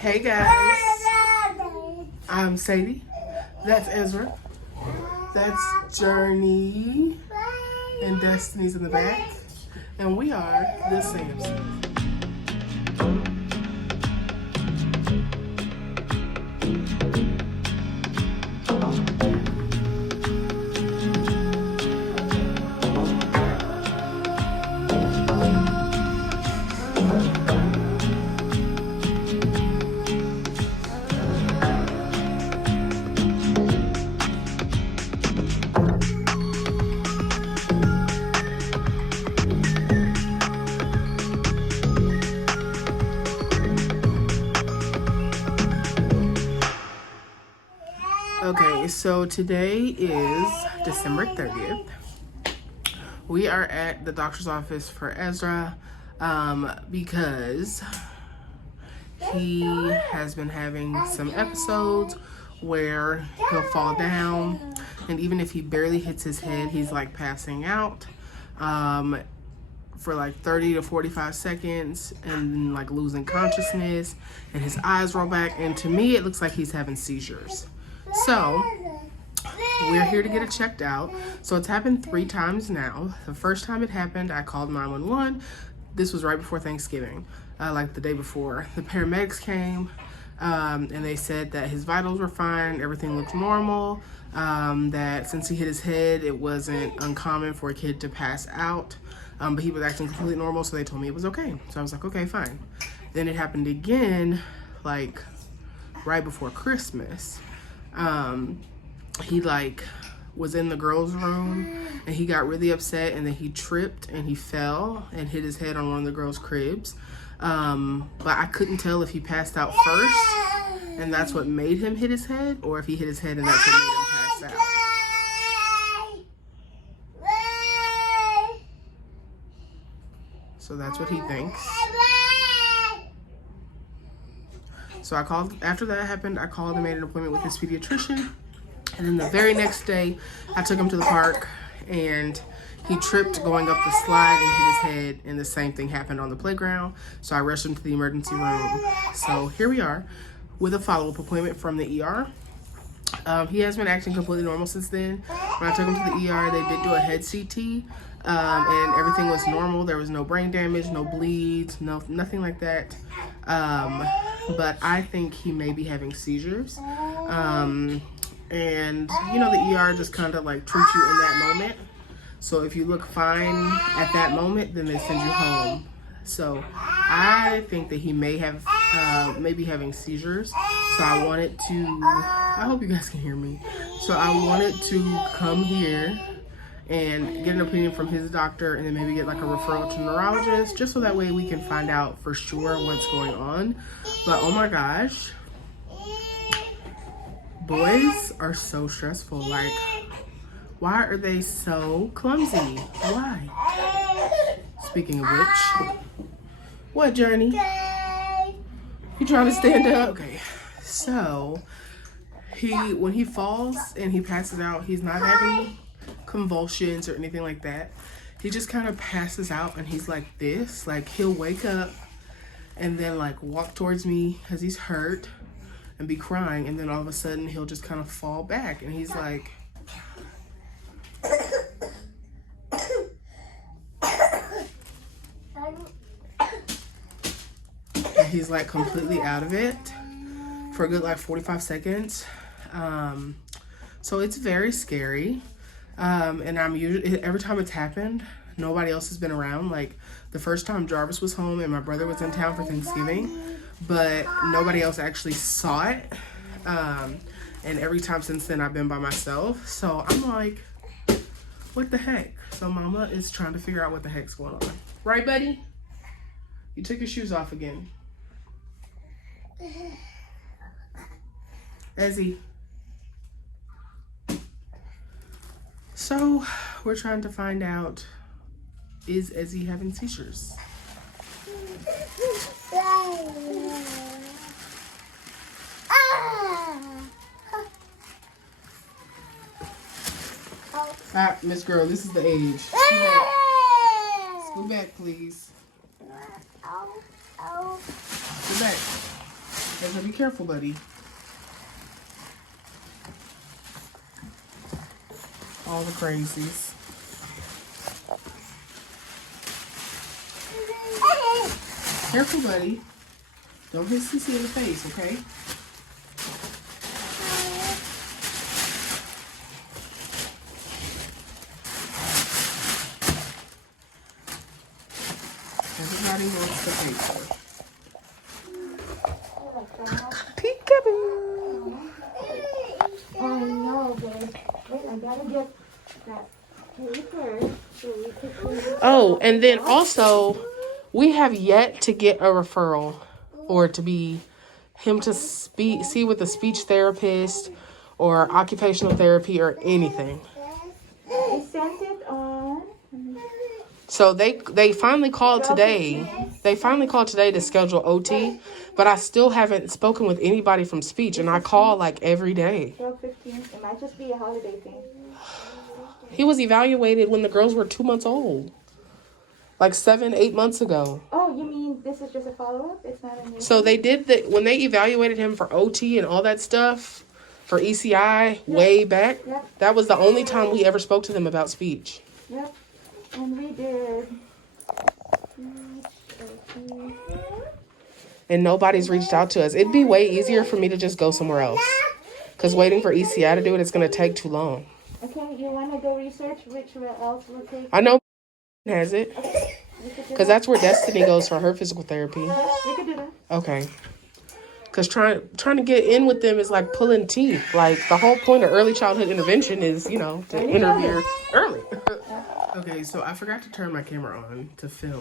Hey guys, I'm Sadie. That's Ezra. That's Journey. And Destiny's in the back. And we are the Samsons. Okay, so today is December 30th. We are at the doctor's office for Ezra because he has been having some episodes where he'll fall down, and even if he barely hits his head, he's like passing out for like 30 to 45 seconds and like losing consciousness, and his eyes roll back, and to me it looks like he's having seizures. So we're here to get it checked out. So it's happened 3 times now. The first time it happened, I called 911. This was right before Thanksgiving, like the day before. The paramedics came and they said that his vitals were fine, everything looked normal, that since he hit his head, it wasn't uncommon for a kid to pass out, but he was acting completely normal, so they told me it was okay. So I was like, okay, fine. Then it happened again, like right before Christmas. He like was in the girls' room and he got really upset, and then he tripped and he fell and hit his head on one of the girls' cribs. But I couldn't tell if he passed out first and that's what made him hit his head, or if he hit his head and that's what made him pass out. So that's what he thinks. So I called, after that happened, I called and made an appointment with his pediatrician. And then the very next day, I took him to the park and he tripped going up the slide and hit his head, and the same thing happened on the playground. So I rushed him to the emergency room. So here we are with a follow-up appointment from the ER. He has been acting completely normal since then. When I took him to the ER, they did do a head CT, and everything was normal. There was no brain damage, no bleeds, nothing like that. But I think he may be having seizures. And you know, the ER just kind of like treats you in that moment. So if you look fine at that moment, then they send you home. So I think that he may have, maybe having seizures. So I wanted to, I hope you guys can hear me. So I wanted to come here and get an opinion from his doctor, and then maybe get like a referral to a neurologist, just so that way we can find out for sure what's going on. But oh my gosh, boys are so stressful. Like, why are they so clumsy? Why? Speaking of which, what, Journey? You trying to stand up? Okay, so when he falls and he passes out, he's not having convulsions or anything like that. He just kind of passes out and he's like this. Like, he'll wake up and then like walk towards me because he's hurt and be crying, and then all of a sudden he'll just kind of fall back and he's like, and he's like completely out of it for a good like 45 seconds. So it's very scary. And I'm usually, every time it's happened, nobody else has been around. Like the first time Jarvis was home and my brother was in town for Thanksgiving, but nobody else actually saw it. And every time since then I've been by myself. So I'm like, what the heck? So mama is trying to figure out what the heck's going on. Right, buddy? You took your shoes off again. Ezzy. So we're trying to find out, is Ezzy having seizures? Stop, Miss Girl, this is the age. Go back, please. Go back. Ezra, be careful, buddy. All the crazies. Careful, buddy. Don't hit Sissy in the face, okay? Everybody wants the paper. Peekaboo. Oh no, babe. Wait, I gotta get that paper so we can. Oh, and then also, we have yet to get a referral or to be him to see with a speech therapist or occupational therapy or anything. I sent it on. So they finally called today. They finally called today to schedule OT, but I still haven't spoken with anybody from speech, and I call like every day. 12:15. It might just be a holiday thing. He was evaluated when the girls were 2 months old. Like 7-8 months ago. Oh, you mean this is just a follow-up? It's not a new So they did when they evaluated him for OT and all that stuff, for ECI, way back, that was the only time we ever spoke to them about speech. Yep. And we did. And nobody's reached out to us. It'd be way easier for me to just go somewhere else. Because waiting for ECI to do it, it's going to take too long. Okay, you want to go research which else will take? I know has it. Because that's where Destiny goes for her physical therapy. We could do that. Okay. Because trying to get in with them is like pulling teeth. Like, the whole point of early childhood intervention is, to intervene early. Okay, so I forgot to turn my camera on to film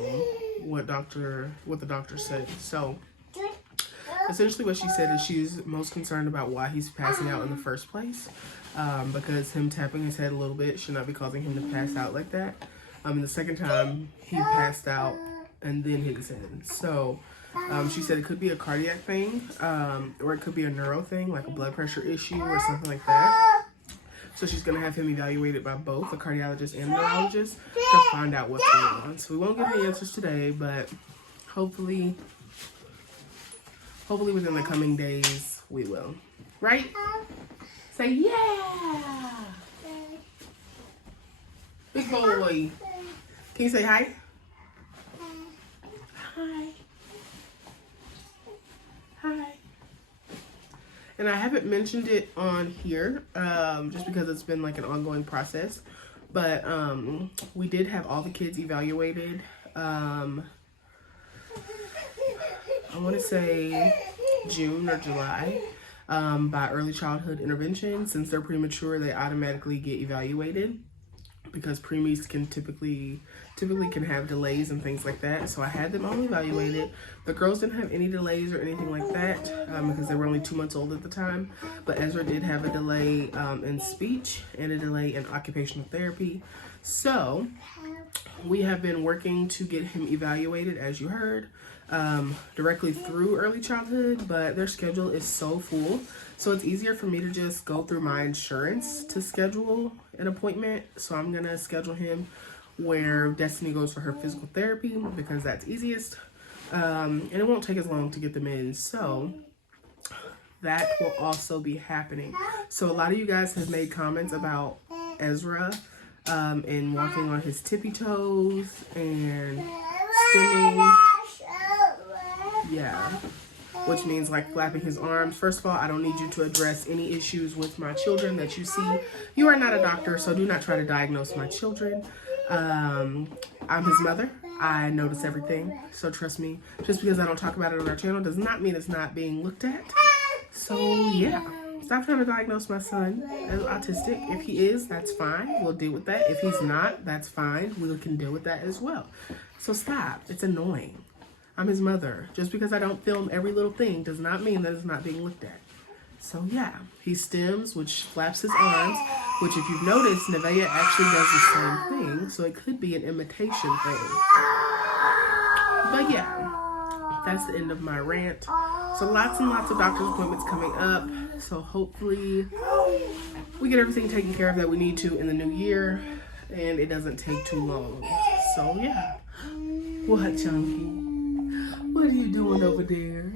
what the doctor said. So, essentially what she said is she's most concerned about why he's passing out in the first place. Because him tapping his head a little bit should not be causing him to pass out like that. And the second time, he passed out and then hit his head. So, she said it could be a cardiac thing, or it could be a neuro thing, like a blood pressure issue or something like that. So she's going to have him evaluated by both a cardiologist and a neurologist to find out what's going on. So we won't get any answers today, but hopefully within the coming days, we will. Right? Say, yeah! Big boy. Can you say hi? Hi. Hi. And I haven't mentioned it on here, just because it's been like an ongoing process. But we did have all the kids evaluated. I want to say June or July by early childhood intervention. Since they're premature, they automatically get evaluated because preemies can typically can have delays and things like that. So I had them all evaluated. The girls didn't have any delays or anything like that because they were only 2 months old at the time. But Ezra did have a delay in speech and a delay in occupational therapy. So we have been working to get him evaluated, as you heard, directly through early childhood, but their schedule is so full. So it's easier for me to just go through my insurance to schedule an appointment. So I'm going to schedule him where Destiny goes for her physical therapy because that's easiest. And it won't take as long to get them in. So that will also be happening. So a lot of you guys have made comments about Ezra and walking on his tippy toes and stimming. Yeah. Which means like flapping his arms. First of all, I don't need you to address any issues with my children that you see. You are not a doctor, so do not try to diagnose my children. I'm his mother. I notice everything. So trust me, just because I don't talk about it on our channel does not mean it's not being looked at. So yeah, stop trying to diagnose my son as autistic. If he is, that's fine. We'll deal with that. If he's not, that's fine. We can deal with that as well. So stop. It's annoying. I'm his mother. Just because I don't film every little thing does not mean that it's not being looked at. So yeah, he stems, which flaps his arms, which if you've noticed, Nevaeh actually does the same thing. So it could be an imitation thing. But yeah, that's the end of my rant. So lots and lots of doctor's appointments coming up. So hopefully we get everything taken care of that we need to in the new year. And it doesn't take too long. So yeah. What, Chunky? What are you doing over there?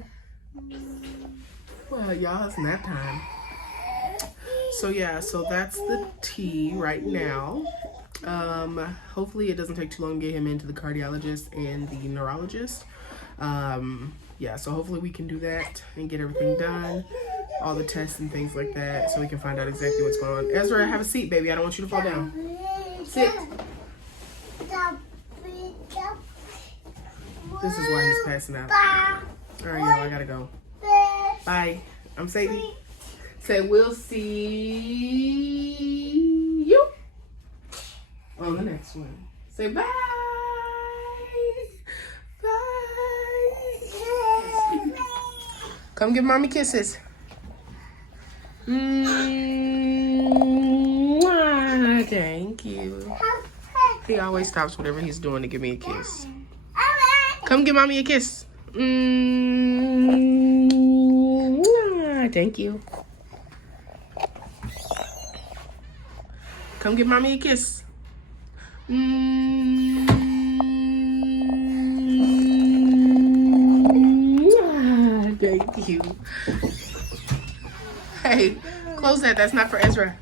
Y'all, it's nap time. So yeah, so that's the tea right now. Hopefully it doesn't take too long to get him into the cardiologist and the neurologist. Yeah, so hopefully we can do that and get everything done, all the tests and things like that, so we can find out exactly what's going on. Ezra, have a seat, baby. I don't want you to fall down. Sit. This is why he's passing out. All right, y'all, I gotta go. Bye. I'm Sadie. Say, we'll see you on the next one. Say bye. Bye. Come give mommy kisses. Mwah. Thank you. He always stops whatever he's doing to give me a kiss. Come give mommy a kiss. Thank you. Come give mommy a kiss. Thank you. Hey, close that. That's not for Ezra.